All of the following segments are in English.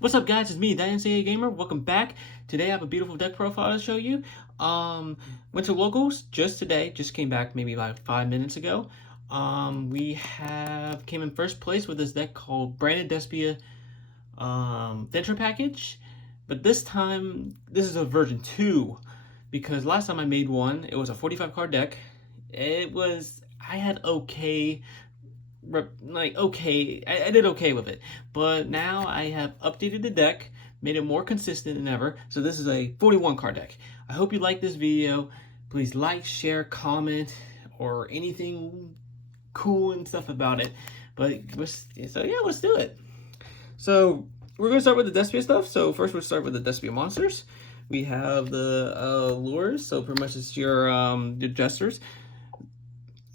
What's up, guys? It's me, that NCAA Gamer. Welcome back. Today I have a beautiful deck profile to show you. Went to locals just today. Just came back maybe like 5 minutes ago. Came in first place with this deck called Branded Despia Venture Package. But this time, this is a version 2. Because last time I made one, it was a 45 card deck. I had okay, I did okay with it, but now I have updated the deck, made it more consistent than ever. So this is a 41 card deck. I hope you like this video. Please like, share, comment, or anything cool and stuff about it. Let's do it. So we're gonna start with the Despia stuff. So first we'll start with the Despia monsters. We have the lures. So pretty much it's your jesters.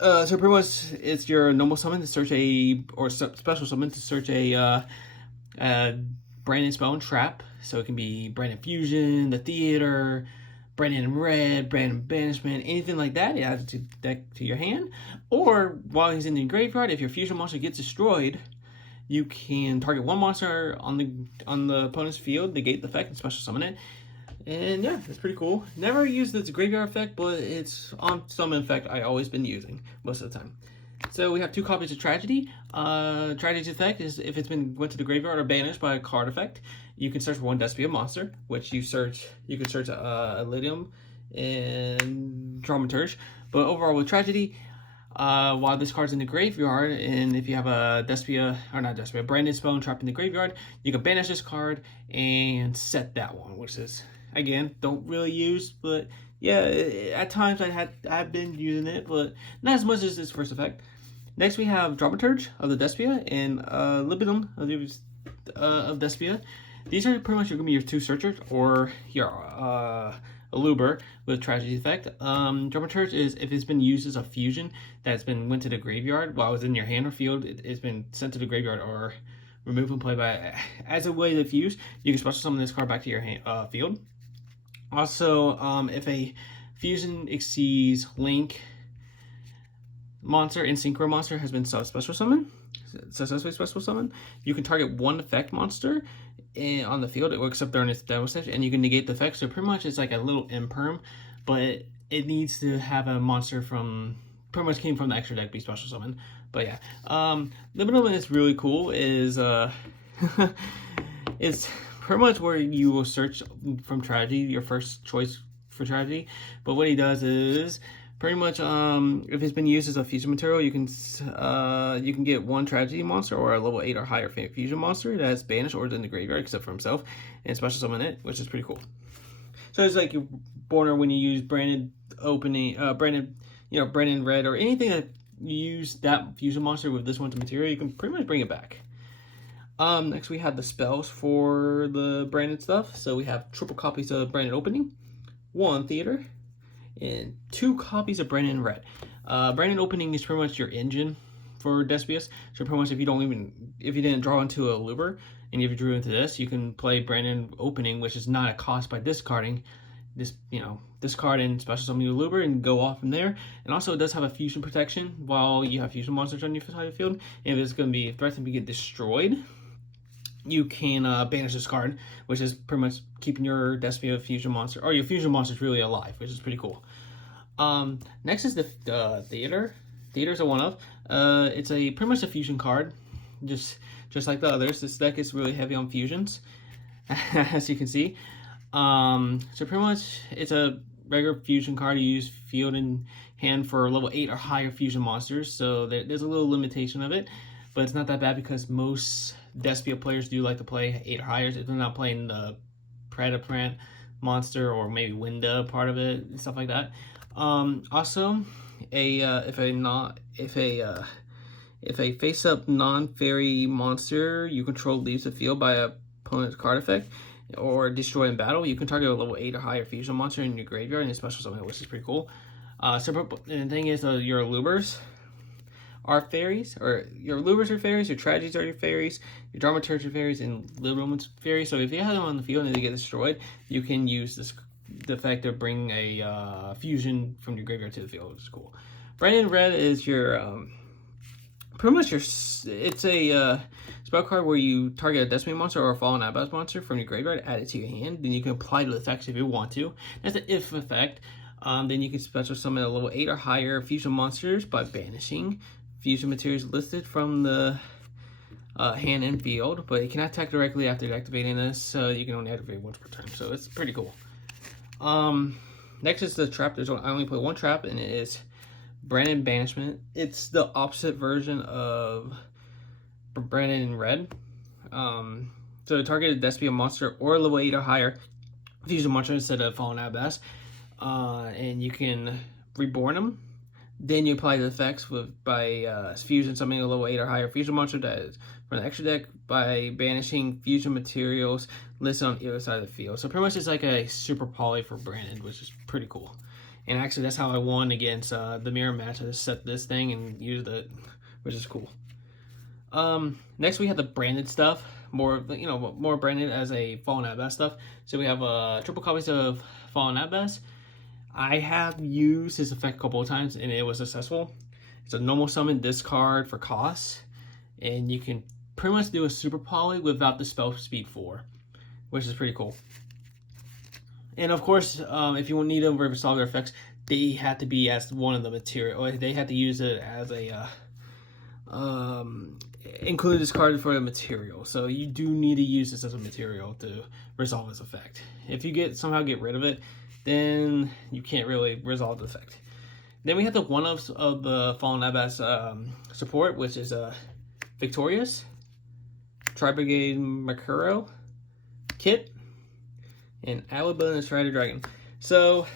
So pretty much it's your normal summon to search special summon to search a branded spell and trap. So it can be branded fusion, the theater, branded red, branded banishment, anything like that. You add it to deck to your hand. Or while he's in the graveyard, if your fusion monster gets destroyed, you can target one monster on the opponent's field, negate the effect, and special summon it. And yeah, it's pretty cool. Never used its graveyard effect, but it's on summon effect I always been using most of the time. So we have 2 copies of Tragedy. Tragedy's effect is if it's went to the graveyard or banished by a card effect, you can search for one Despia monster, which you can search Elysium and Dramaturge. But overall with Tragedy, while this card's in the graveyard, and if you have a branded spell and trap in the graveyard, you can banish this card and set that one, which is, again, don't really use, but yeah, at times I've been using it, but not as much as its first effect. Next we have Dramaturge of the Despia and Libidum of Despia. These are pretty much going to be your 2 searchers or your Aluber with Tragedy effect. Dramaturge is if it's been used as a fusion that's went to the graveyard while it's in your hand or field, it's been sent to the graveyard or removed from play as a way to fuse. You can special summon this card back to your field. Also, if a fusion exceeds Link monster and Synchro monster has been successfully special summon, you can target one effect monster on the field, except during its demo stage, and you can negate the effect. So pretty much it's like a little imperm, but it needs to have a monster from pretty much came from the extra deck be special summon. But yeah, the middle one is really cool. Is it's pretty much where you will search from Tragedy, your first choice for Tragedy. But what he does is pretty much if it's been used as a fusion material, you can get one Tragedy monster or a level 8 or higher fusion monster that's banished or is in the graveyard except for himself, and special summon it, which is pretty cool. So it's like your border when you use branded red or anything that you use that fusion monster with this one's material, you can pretty much bring it back. Next we have the spells for the branded stuff. So we have 3 copies of Branded Opening, 1 Theater, and 2 copies of Branded Red. Branded Opening is pretty much your engine for Despias. So pretty much if you didn't draw into a Luber and if you drew into this, you can play Branded Opening, which is not a cost by discarding this card and special summon your Luber and go off from there. And also it does have a fusion protection while you have fusion monsters on your side of the field. And if it's going to be threatened to get destroyed, you can banish this card, which is pretty much keeping your Despia fusion monster or your fusion monsters really alive, which is pretty cool. Next is the Theater. Theater's a one-of. It's pretty much a fusion card, just like the others. This deck is really heavy on fusions, as you can see. So pretty much it's a regular fusion card. You use field and hand for level 8 or higher fusion monsters, so there's a little limitation of it, but it's not that bad because most Despia players do like to play 8 or higher if they're not playing the Predaprant monster or maybe Winda part of it and stuff like that. Also, if a face-up non-fairy monster you control leaves the field by a opponent's card effect or destroy in battle, you can target a level 8 or higher fusion monster in your graveyard and special summon it, which is pretty cool. And the thing is, your Lubers are fairies, or your Lubers are fairies, your Tragedies are your fairies, your Dramaturgs are fairies, and Libidum's fairies. So if you have them on the field and they get destroyed, you can use the effect to bring a fusion from your graveyard to the field, which is cool. Branded Red is your pretty much it's a spell card where you target a Despia monster or a fallen Abbas monster from your graveyard, add it to your hand, then you can apply the effects if you want to. That's the if effect. Then you can special summon a level 8 or higher fusion monsters by banishing fusion materials listed from the hand and field, but it cannot attack directly after activating this, so you can only activate once per turn, so it's pretty cool. Next is the trap. I only play one trap, and it is Brandon Banishment. It's the opposite version of Brandon in red. So target a Despia monster or level 8 or higher fusion monster instead of Fallen Abbas. And you can reborn them. Then you apply the effects by fusion summoning a level 8 or higher fusion monster that is from the extra deck by banishing fusion materials listed on either side of the field. So pretty much it's like a super poly for Brandon, which is pretty cool. And actually that's how I won against the mirror match. I just set this thing and used it, which is cool. Next we have the branded stuff, more branded as a Fallen Abbas stuff. So we have triple copies of Fallen Abbas. I have used this effect a couple of times and it was successful. It's a normal summon discard for cost, and you can pretty much do a super poly without the spell speed 4, which is pretty cool. And of course, if you need them to resolve their effects, they have to be as one of the material. They have to use it as a include this card for the material. So you do need to use this as a material to resolve this effect. If you somehow get rid of it, then you can't really resolve the effect. Then we have the one-offs of the Fallen Abbas support, which is Victorious, Tri-Brigade Makuro, Kit, and Alabama and the Strider Dragon. So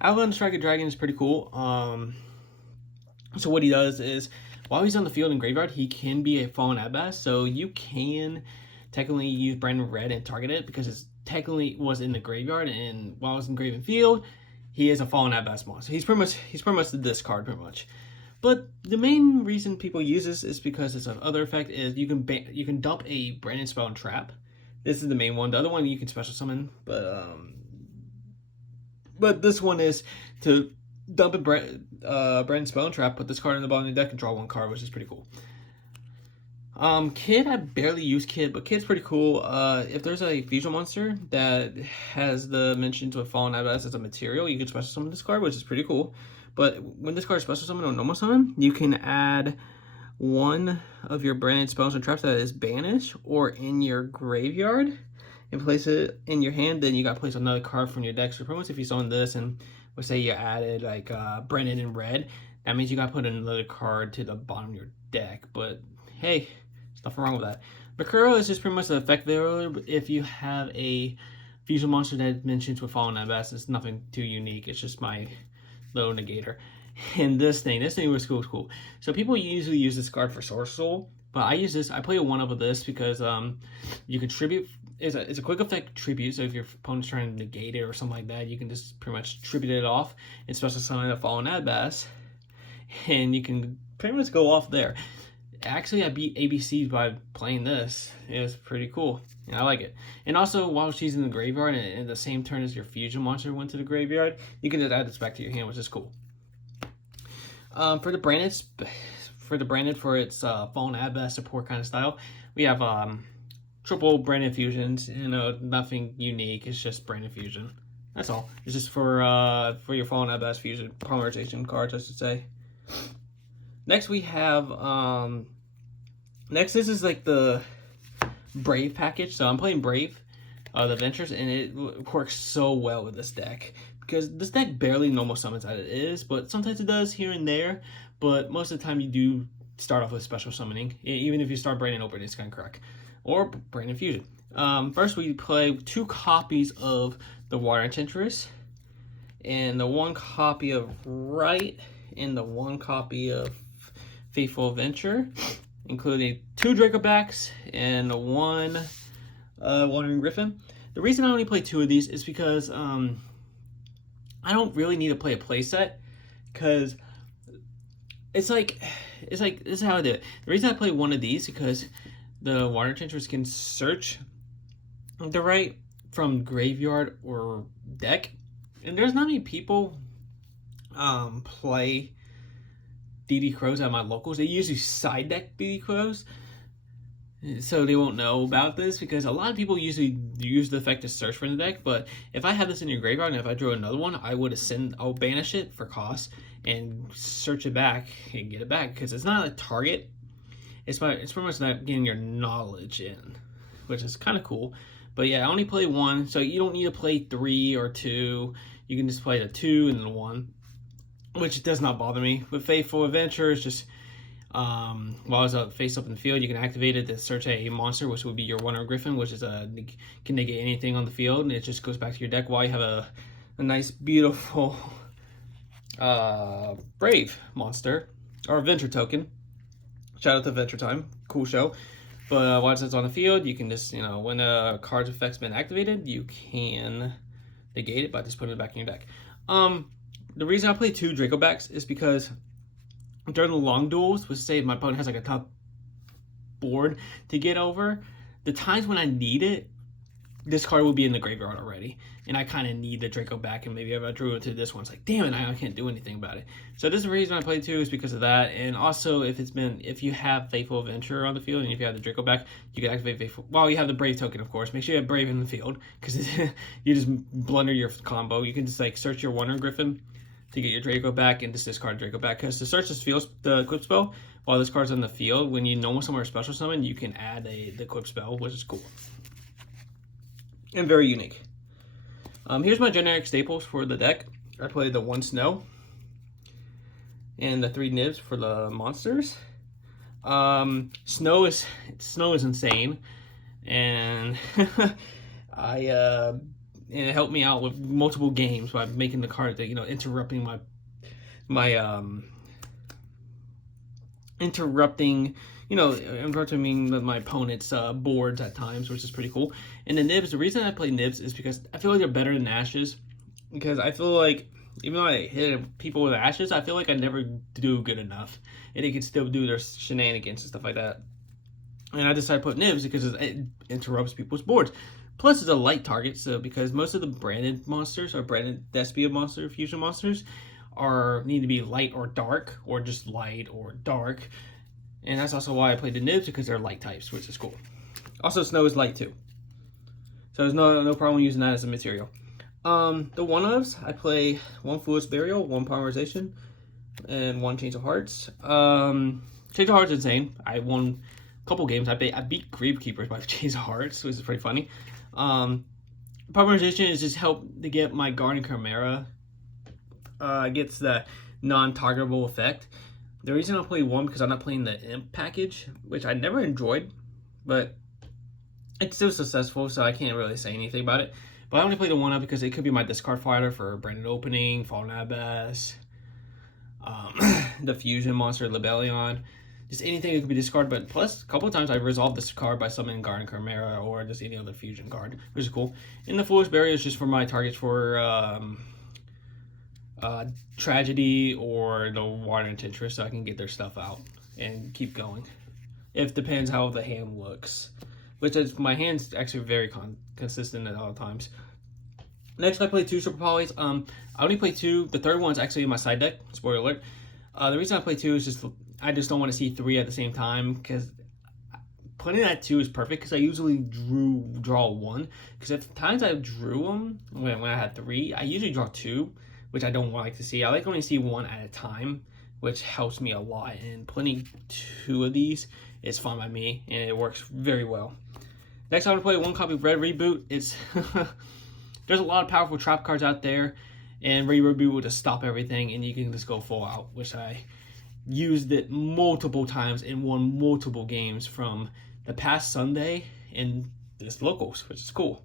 Alabama and the Strider Dragon is pretty cool. So what he does is, while he's on the field in graveyard, he can be a Fallen Abbas. So you can technically use Brandon Red and target it because it's technically was in the graveyard, and while it's in grave and field, he is a Fallen Abbas monster. He's pretty much the discard pretty much. But the main reason people use this is because it's an other effect is you can dump a Brandon spell and trap. This is the main one. The other one you can special summon, but this one is to dump a Brandon spell and trap, put this card in the bottom of the deck, and draw one card, which is pretty cool. Kid, I barely use Kid, but Kid's pretty cool. If there's a fusion monster that has the mentions with Fallen Abbas as a material, you can special summon this card, which is pretty cool. But when this card is special summon or normal summon, you can add one of your branded spells and traps that is banished or in your graveyard and place it in your hand. Then you got to place another card from your deck. So pretty much if you summon this and let's say you added like Brandon in red, that means you got to put another card to the bottom of your deck. But hey, there's nothing wrong with that. Makuro is just pretty much the effect there. If you have a fusion monster that mentions with Fallen Abbas, it's nothing too unique. It's just my little negator. And this thing was cool. So people usually use this card for Source Soul, but I use this. I play a one up of this because you can tribute. It's a quick effect tribute. So if your opponent's trying to negate it or something like that, you can just pretty much tribute it off and special summon a Fallen Abbas, and you can pretty much go off there. Actually, I beat ABC by playing this. It was pretty cool. And I like it. And also, while she's in the graveyard and in the same turn as your fusion monster went to the graveyard, you can just add this back to your hand, which is cool. For the branded for its Fallen Abbas support kind of style, we have triple branded fusions. Nothing unique. It's just branded fusion. That's all. It's just for your Fallen Abbas fusion polymerization cards, I should say. Next we have this is like the Brave package. So I'm playing Brave, the Ventures, and it works so well with this deck because this deck barely normal summons as it is, but sometimes it does here and there. But most of the time you do start off with special summoning. Even if you start Brandon Open, it's gonna crack, or Brandon Fusion. First we play 2 copies of the Water Enchantress, and the 1 copy of Right, and the 1 copy of Faithful Adventure, including 2 Dracobacks and 1 Wandering Griffin. The reason I only play 2 of these is because I don't really need to play a playset, because it's like this is how I do it. The reason I play 1 of these is because the Water Enchantress can search the Right from graveyard or deck, and there's not many people play DD Crows at my locals. They usually side deck DD Crows, so they won't know about this because a lot of people usually use the effect to search for the deck. But if I have this in your graveyard and if I drew another one, I'll banish it for cost and search it back and get it back because it's not a target. It's pretty much not getting your knowledge in, which is kind of cool. But yeah, I only play one, so you don't need to play 3 or 2. You can just play the 2 and the 1, which does not bother me. With Faithful Adventure, it's just while it's face up in the field, you can activate it to search a monster, which would be your Wonder Griffin, which is can negate anything on the field, and it just goes back to your deck while you have a nice, beautiful Brave monster or Adventure token. Shout out to Adventure Time, cool show. But once it's on the field, you can just, when a card's effect's been activated, you can negate it by just putting it back in your deck. The reason I play 2 Dracobacks is because during the long duels, which say my opponent has like a tough board to get over, the times when I need it, this card will be in the graveyard already, and I kind of need the Draco back. And maybe if I drew into this one, it's like, damn it, I can't do anything about it. So this is the reason I play 2 is because of that, and also if you have Faithful Adventure on the field and if you have the Draco back, you can activate Faithful. Well, you have the Brave token, of course. Make sure you have Brave in the field because you just blunder your combo. You can just like search your Wonder Griffin to get your Draco back and just discard Draco back because to search this field the equip spell while this card's on the field, when you normal summon or special summon, you can add the equip spell, which is cool and very unique. Here's my generic staples for the deck. I played the 1 Snow and the 3 Nibs for the monsters. Snow is insane, and and it helped me out with multiple games by making the card that interrupting my opponent's boards at times, which is pretty cool. And the Nibs, the reason I play Nibs is because I feel like they're better than Ashes, because I feel like even though I hit people with Ashes, I feel like I never do good enough, and they can still do their shenanigans and stuff like that. And I decided to put Nibs because it interrupts people's boards. Plus, it's a light target, so because most of the branded monsters or branded Despia fusion monsters need to be light or dark, or just light or dark. And that's also why I played the Nibs, because they're light types, which is cool. Also, Snow is light too, so there's no problem using that as a material. The 1-ofs, I play 1 Foolish Burial, 1 Polymerization, and 1 Change of Hearts. Change of Hearts is insane. I won a couple games. I beat Gravekeepers by Change of Hearts, which is pretty funny. Polymerization is just help to get my Guardian Chimera. Gets the non-targetable effect. The reason I play 1 because I'm not playing the Imp package, which I never enjoyed, but it's still successful, so I can't really say anything about it. But I only play the 1-of because it could be my discard fighter for Branded Opening, Fallen Abyss, the Fusion monster, Libellion, just anything that could be discarded. But plus, a couple of times I resolved this card by summoning Guardian Chimera or just any other fusion card, which is cool. And the Foolish Burial is just for my targets for Tragedy or the Water Enchantress, so I can get their stuff out and keep going. It depends how the hand looks, which is my hand's actually very consistent at all times. Next, I play 2 Super Polys. I only play 2. The third one's actually in my side deck. Spoiler alert. The reason I play 2 is I just don't want to see 3 at the same time, because putting that 2 is perfect because I usually draw 1. Because at the times I drew them when I had 3, I usually draw 2, which I don't like to see. I like only see 1 at a time, which helps me a lot. And putting 2 of these is fun by me, and it works very well. Next, I'm going to play 1 copy of Red Reboot. It's there's a lot of powerful trap cards out there, and Red Reboot will just stop everything, and you can just go full out, which I used it multiple times and won multiple games from the past Sunday in this locals, which is cool.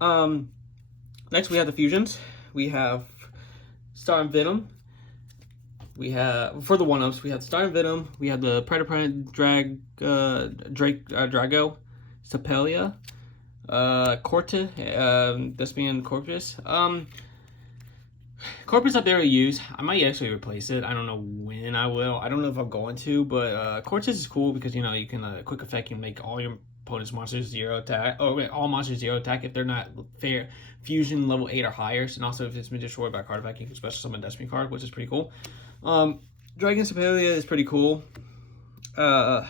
Next, we have the fusions. We have Star and Venom. We have, for the 1-ofs, we have Star and Venom. We have the Predator Drago, Sapelia, Corta, Despia Corpus. Corpus up there to use. I might actually replace it. I don't know when I will. I don't know if I'm going to, but Corpus is cool because you can quick effect, you can make all your opponent's monsters 0 attack. Oh wait, all monsters 0 attack if they're not fair fusion level 8 or higher, and also if it's been destroyed by a card effect, you can special summon a Destiny card, which is pretty cool. Dragon Sepalia is pretty cool. Very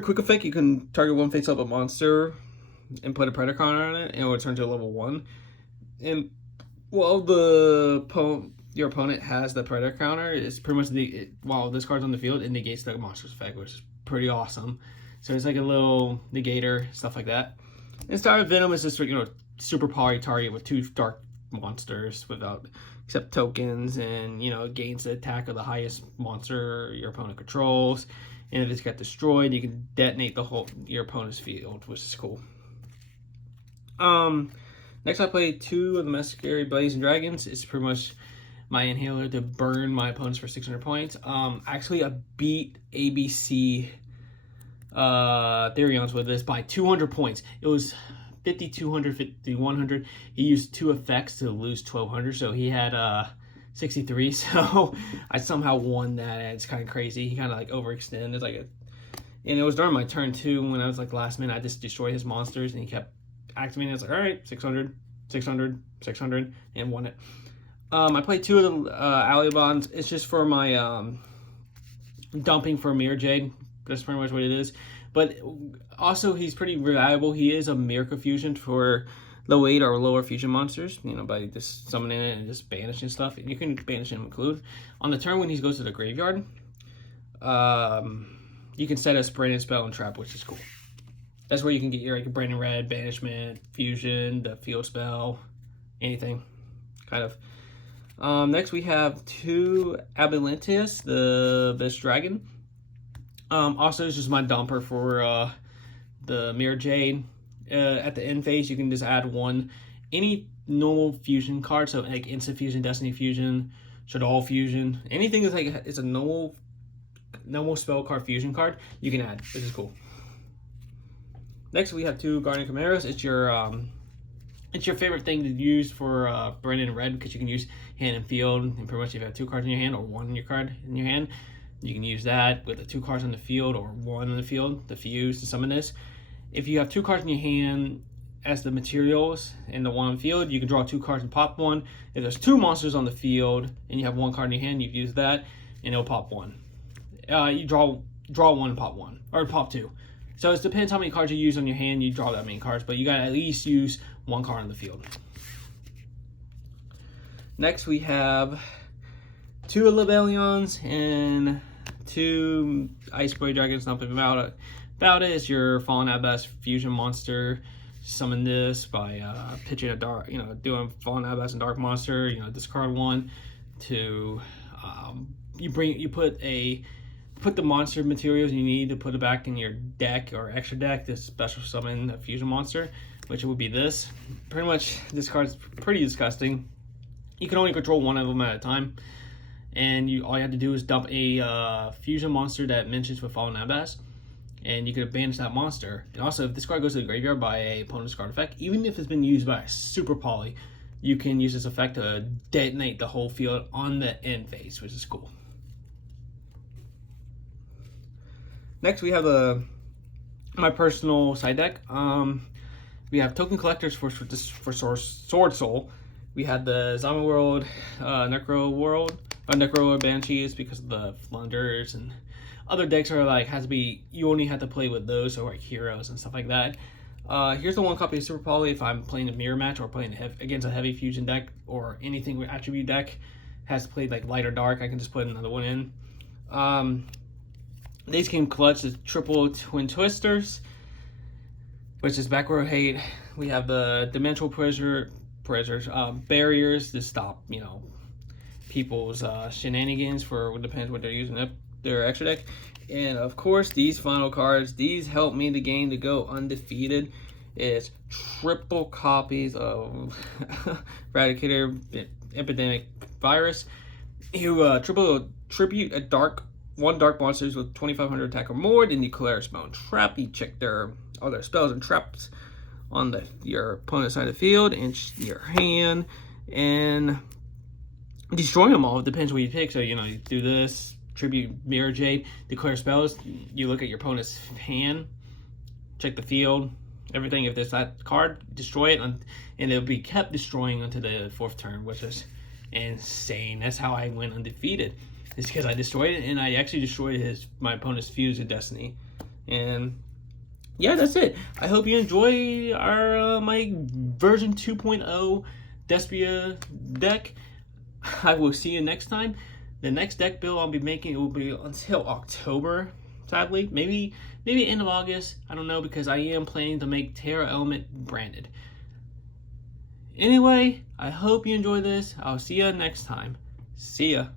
quick effect, you can target one face-up monster and put a Predator counter on it, and it will turn to a level 1. And while your opponent has the Predator counter, it's pretty much while this card's on the field, it negates the monster's effect, which is pretty awesome. So it's like a little negator, stuff like that. And Started Venom is just, super poly target with 2 dark monsters without except tokens, and gains the attack of the highest monster your opponent controls. And if it's got destroyed, you can detonate your opponent's field, which is cool. Next I played 2 of the Masquerade Blazing Dragons. It's pretty much my inhaler to burn my opponents for 600 points. Actually, I beat ABC Therions with this by 200 points. It was 5,200, 5,100. He used 2 effects to lose 1,200, so he had 63. So I somehow won that. And it's kind of crazy. He kind of like overextended, and it was during my turn too. When I was like last minute, I just destroyed his monsters, and he kept activating. I was like, all right, 600, 600, 600, and won it. I played 2 of the Alley Bonds. It's just for my dumping for Mirror Jade. That's pretty much what it is. But also, he's pretty reliable. He is a Miracle Fusion for low 8 or lower fusion monsters, by just summoning it and just banishing stuff. And you can banish him include. On the turn when he goes to the graveyard, you can set a Branding Spell and Trap, which is cool. That's where you can get your Branding Red, Banishment, Fusion, the Field Spell, anything, kind of. Next we have 2 Abelantius, the Best Dragon. Also, it's just my dumper for the Mirror Jade. At the end phase, you can just add any normal fusion card, so like Instant Fusion, Destiny Fusion, Shadow Fusion, anything that's like it's a normal spell card fusion card, you can add, which is cool. Next, we have 2 Guardian Chimeras. It's your favorite thing to use for Branding Red, because you can use hand and field, and pretty much if you have 2 cards in your hand or 1 in your card in your hand, you can use that with the 2 cards on the field or 1 in the field to fuse to summon this. If you have 2 cards in your hand as the materials and the 1 on the field, you can draw 2 cards and pop 1. If there's 2 monsters on the field and you have 1 card in your hand, you can use that and it'll pop 1. You draw 1 and pop 1, or pop 2. So it depends how many cards you use on your hand, you draw that many cards, but you gotta at least use 1 card on the field. Next we have 2 Lebellions and 2 Ice Blade Dragons. Nothing about it is your Fallen Abbas fusion monster. Summon this by pitching a dark, doing Fallen Abbas and Dark Monster. Discard 1 to put the monster materials you need to put it back in your deck or extra deck to special summon a fusion monster, which would be this. Pretty much, this card's pretty disgusting. You can only control 1 of them at a time, and all you have to do is dump a fusion monster that mentions with Fallen Abbas, and you could banish that monster. And also, if this card goes to the graveyard by a opponent's card effect, even if it's been used by a super poly, you can use this effect to detonate the whole field on the end phase, which is cool. Next, we have my personal side deck. We have token collectors for Sword Soul. We had the Zombie World, Necro Banshees, because of the Flunders, and other decks are you only have to play with those, so like heroes and stuff like that. Here's the 1 copy of Super Poly if I'm playing a mirror match or playing against a heavy fusion deck or anything with attribute deck has to play like light or dark. I can just put another 1 in. These came clutch as triple Twin Twisters, which is back row hate. We have the Dimensional Pressures, barriers to stop, people's shenanigans for, depends what they're using their extra deck. And of course, these final cards, these help me the game to go undefeated. It's triple copies of Eradicator Epidemic Virus. You triple tribute one dark monsters with 2,500 attack or more, then declare a spell and trap. You check all their spells and traps on your opponent's side of the field and your hand, and destroy them all. It depends what you pick. So you do this, tribute Mirror Jade, declare spells. You look at your opponent's hand, check the field, everything. If there's that card, destroy it, and it'll be kept destroying until the 4th turn, which is insane. That's how I went undefeated. It's because I destroyed it, and I actually destroyed my opponent's Fuse of Destiny. And yeah, that's it. I hope you enjoy our my version 2.0 Despia deck. I will see you next time. The next deck build I'll be making will be until October, sadly. Maybe end of August. I don't know, because I am planning to make Terra Element branded. Anyway, I hope you enjoy this. I'll see you next time. See ya.